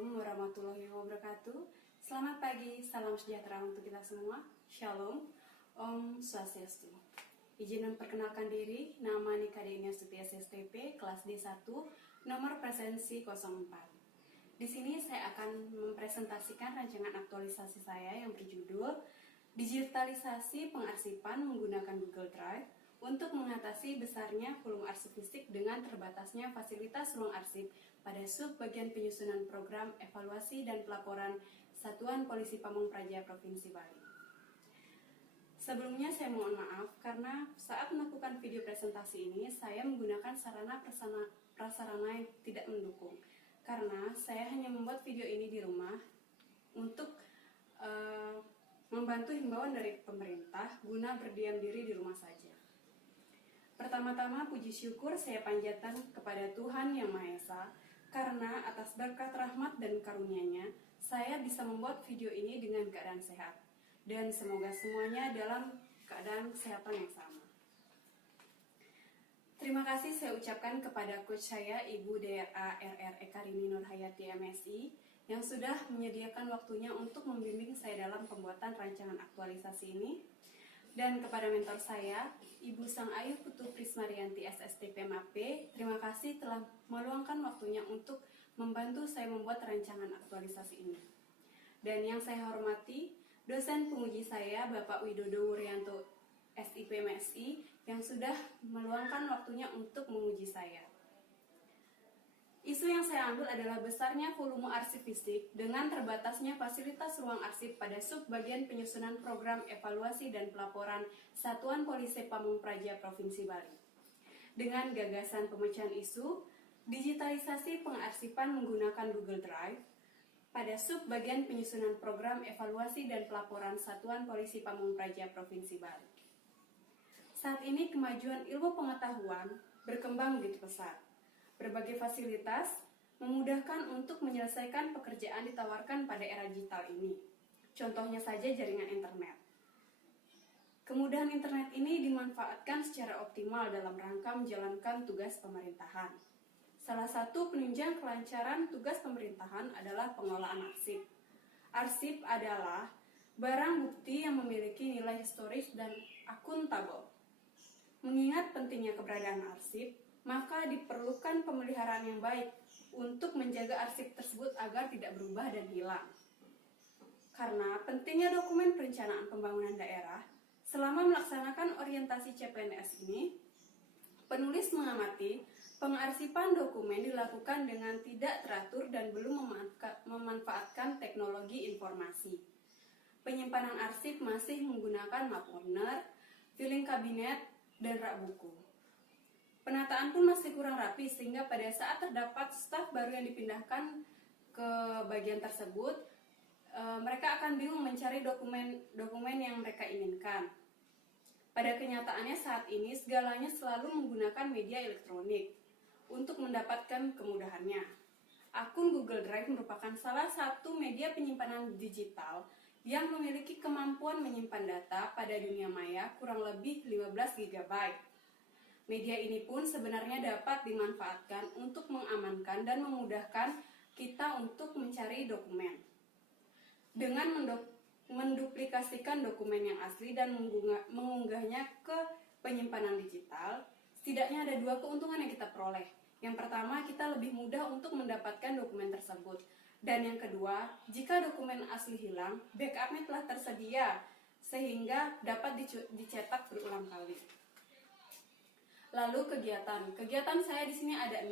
Assalamualaikum warahmatullahi wabarakatuh. Selamat pagi, salam sejahtera untuk kita semua. Shalom, Om Swastiastu. Izin memperkenalkan diri, nama Nika Denia Setia SSTP, kelas D1, nomor presensi 04. Di sini saya akan mempresentasikan rancangan aktualisasi saya yang berjudul Digitalisasi Pengarsipan Menggunakan Google Drive untuk mengatasi besarnya volume arsip fisik dengan terbatasnya fasilitas ruang arsip pada sub bagian penyusunan program evaluasi dan pelaporan Satuan Polisi Pamung Praja Provinsi Bali. Sebelumnya saya mohon maaf karena saat melakukan video presentasi ini saya menggunakan sarana prasarana yang tidak mendukung, karena saya hanya membuat video ini di rumah untuk membantu himbauan dari pemerintah guna berdiam diri di rumah saja. Pertama-tama puji syukur saya panjatkan kepada Tuhan Yang Maha Esa, karena atas berkat rahmat dan karunia-Nya, saya bisa membuat video ini dengan keadaan sehat. Dan semoga semuanya dalam keadaan kesehatan yang sama. Terima kasih saya ucapkan kepada coach saya, Ibu DRA RR Ekarini Nurhayati MSI, yang sudah menyediakan waktunya untuk membimbing saya dalam pembuatan rancangan aktualisasi ini. Dan kepada mentor saya, Ibu Sang Ayu Putu Prismarianti SSTP MAP, terima kasih telah meluangkan waktunya untuk membantu saya membuat rancangan aktualisasi ini. Dan yang saya hormati, dosen penguji saya, Bapak Widodo Wuryanto SIP MSI, yang sudah meluangkan waktunya untuk menguji saya. Isu yang saya ambil adalah besarnya volume arsip fisik dengan terbatasnya fasilitas ruang arsip pada sub bagian penyusunan program evaluasi dan pelaporan Satuan Polisi Pamung Praja Provinsi Bali. Dengan gagasan pemecahan isu, digitalisasi pengarsipan menggunakan Google Drive pada sub bagian penyusunan program evaluasi dan pelaporan Satuan Polisi Pamung Praja Provinsi Bali. Saat ini kemajuan ilmu pengetahuan berkembang begitu pesat. Berbagai fasilitas memudahkan untuk menyelesaikan pekerjaan ditawarkan pada era digital ini. Contohnya saja jaringan internet. Kemudahan internet ini dimanfaatkan secara optimal dalam rangka menjalankan tugas pemerintahan. Salah satu penunjang kelancaran tugas pemerintahan adalah pengelolaan arsip. Arsip adalah barang bukti yang memiliki nilai historis dan akuntabel. Mengingat pentingnya keberadaan arsip, maka diperlukan pemeliharaan yang baik untuk menjaga arsip tersebut agar tidak berubah dan hilang. Karena pentingnya dokumen perencanaan pembangunan daerah, selama melaksanakan orientasi CPNS ini, penulis mengamati pengarsipan dokumen dilakukan dengan tidak teratur dan belum memanfaatkan teknologi informasi. Penyimpanan arsip masih menggunakan map owner, filing kabinet, dan rak buku. Penataan pun masih kurang rapi sehingga pada saat terdapat staf baru yang dipindahkan ke bagian tersebut, mereka akan bingung mencari dokumen yang mereka inginkan. Pada kenyataannya saat ini segalanya selalu menggunakan media elektronik untuk mendapatkan kemudahannya. Akun Google Drive merupakan salah satu media penyimpanan digital yang memiliki kemampuan menyimpan data pada dunia maya kurang lebih 15 GB. Media ini pun sebenarnya dapat dimanfaatkan untuk mengamankan dan memudahkan kita untuk mencari dokumen. Dengan menduplikasikan dokumen yang asli dan mengunggahnya ke penyimpanan digital, setidaknya ada dua keuntungan yang kita peroleh. Yang pertama, kita lebih mudah untuk mendapatkan dokumen tersebut. Dan yang kedua, jika dokumen asli hilang, backupnya telah tersedia sehingga dapat dicetak berulang kali. Lalu kegiatan saya di sini ada 6.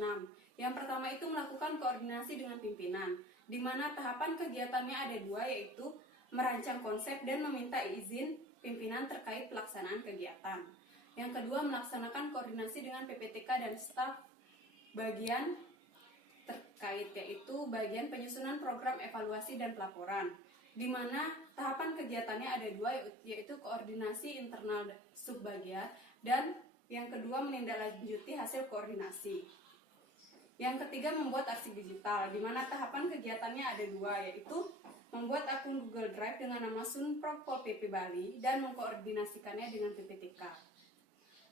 Yang pertama itu melakukan koordinasi dengan pimpinan, di mana tahapan kegiatannya ada 2, yaitu merancang konsep dan meminta izin pimpinan terkait pelaksanaan kegiatan. Yang kedua, melaksanakan koordinasi dengan PPTK dan staf bagian terkait, yaitu bagian penyusunan program evaluasi dan pelaporan, di mana tahapan kegiatannya ada 2, yaitu koordinasi internal subbagian dan yang kedua menindaklanjuti hasil koordinasi. Yang ketiga membuat arsip digital, di mana tahapan kegiatannya ada 2, yaitu membuat akun Google Drive dengan nama Sunprog Pol PP Bali dan mengkoordinasikannya dengan PPTK.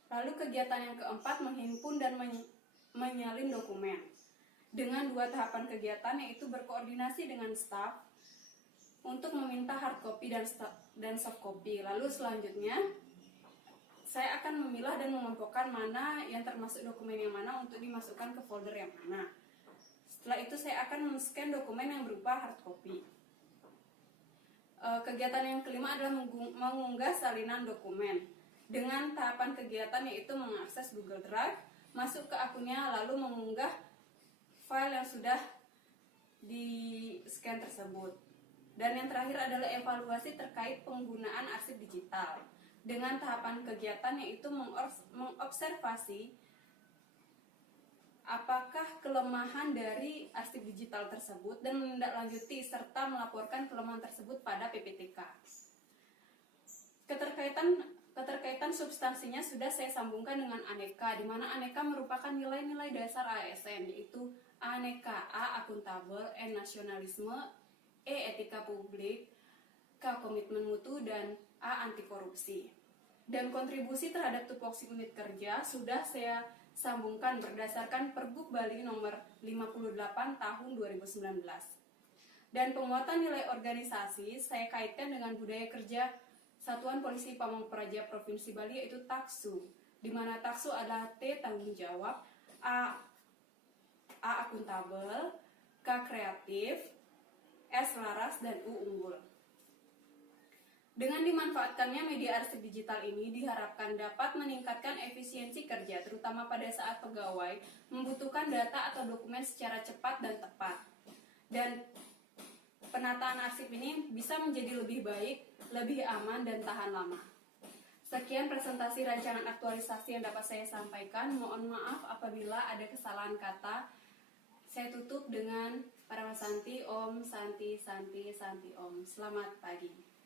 Lalu kegiatan yang keempat menghimpun dan menyalin dokumen. dengan 2 tahapan kegiatan, yaitu berkoordinasi dengan staf untuk meminta hard copy dan soft copy. Lalu selanjutnya saya akan memilah dan mengelompokkan mana yang termasuk dokumen yang mana untuk dimasukkan ke folder yang mana. Setelah itu saya akan men-scan dokumen yang berupa hard copy. Kegiatan yang kelima adalah mengunggah salinan dokumen. Dengan tahapan kegiatan yaitu mengakses Google Drive, masuk ke akunnya, lalu mengunggah file yang sudah di-scan tersebut. Dan yang terakhir adalah evaluasi terkait penggunaan arsip digital. Dengan tahapan kegiatan yaitu mengobservasi apakah kelemahan dari arsip digital tersebut dan menindaklanjuti serta melaporkan kelemahan tersebut pada PPTK. Keterkaitan substansinya sudah saya sambungkan dengan aneka, di mana aneka merupakan nilai-nilai dasar ASN, yaitu aneka, A akuntabel, N nasionalisme, E etika publik, K komitmen mutu, dan A anti korupsi. Dan kontribusi terhadap tupoksi unit kerja sudah saya sambungkan berdasarkan Pergub Bali nomor 58 tahun 2019. Dan penguatan nilai organisasi saya kaitkan dengan budaya kerja Satuan Polisi Pamong Praja Provinsi Bali, yaitu TAKSU, di mana TAKSU adalah T tanggung jawab, A akuntabel, K kreatif, S laras, dan U unggul. Dengan dimanfaatkannya media arsip digital ini diharapkan dapat meningkatkan efisiensi kerja, terutama pada saat pegawai membutuhkan data atau dokumen secara cepat dan tepat. Dan penataan arsip ini bisa menjadi lebih baik, lebih aman, dan tahan lama. Sekian presentasi rancangan aktualisasi yang dapat saya sampaikan. Mohon maaf apabila ada kesalahan kata. Saya tutup dengan Paramasanti Om Santi Santi Santi Om. Selamat pagi.